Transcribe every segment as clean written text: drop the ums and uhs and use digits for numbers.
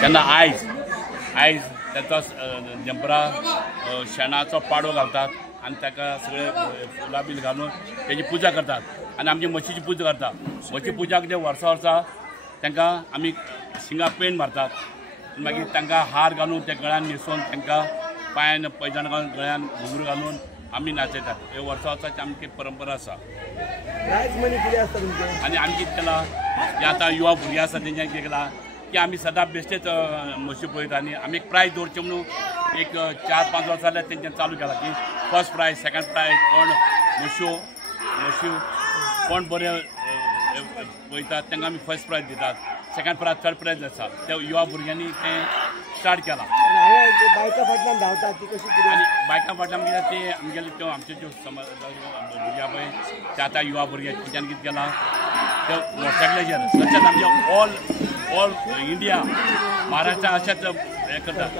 तेन्ना आयज ताचो जंपरा शेणाचो पाडो घालतात आनी ताका सगळे फुलां बीन घालून तेजी पुजा करतात आनी आमची म्हशीची पुजा करतात. म्हशी पुजाक जे वर्सा तांकां आमी शिंगा पेंट मारतात मागीर तांकां हार घालून ते गळ्यान न्हेसोवन तांकां पांयान पैजाण घालून गळ्यान घुंगरू घालून आमी नाचयतात. हे वर्साची आमची परंपरा आसा. आनी आमी कितें केलां जे आतां युवा भुरगीं आसा तेंच्यांनी कितें केलां की आमी सदां बेश्टेच म्हशी पळयता आनी आमी एक प्रायज दवरचें म्हणून एक 4-5 वर्सां जाल्यार तेंच्यांनी चालू केलां की फर्स्ट प्रायज सेकंड प्रायज कोण म्हशी कोण बरे पळयतात तांकां आमी फर्स्ट प्रायज दितात. सेकंड प्रायज थर्ड प्रायज आसा ते युवा भुरग्यांनी तें स्टार्ट केलां. बायका फाटल्यान धांवतात ती कशी आनी बायका फाटल्यान कितें ते आमगेले त्यो आमचे ज्यो समाज भुरग्यां पळय ते आतां युवा भुरगे तेंच्यांनी कितें केलां ते मोटरसायकलीचेर तशेंच आमचे ऑल इंडिया महाराष्ट्रा अशेंच हें करतात.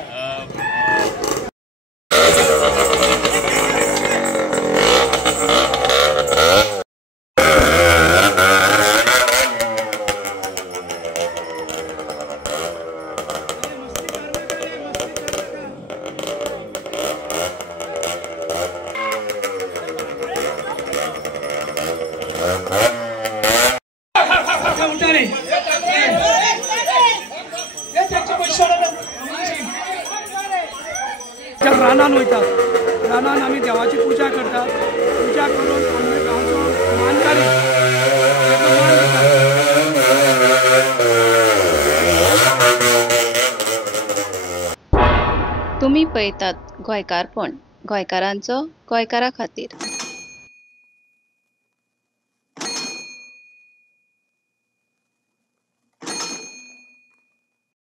रानान वयतात. रानान आमी देवाची पुजा करतात. पुजा करून आमच्या गांवचो मानकारी तुम्ही पळयतात गोंयकारपण, गोंयकारांचो गोंयकारा खातीर.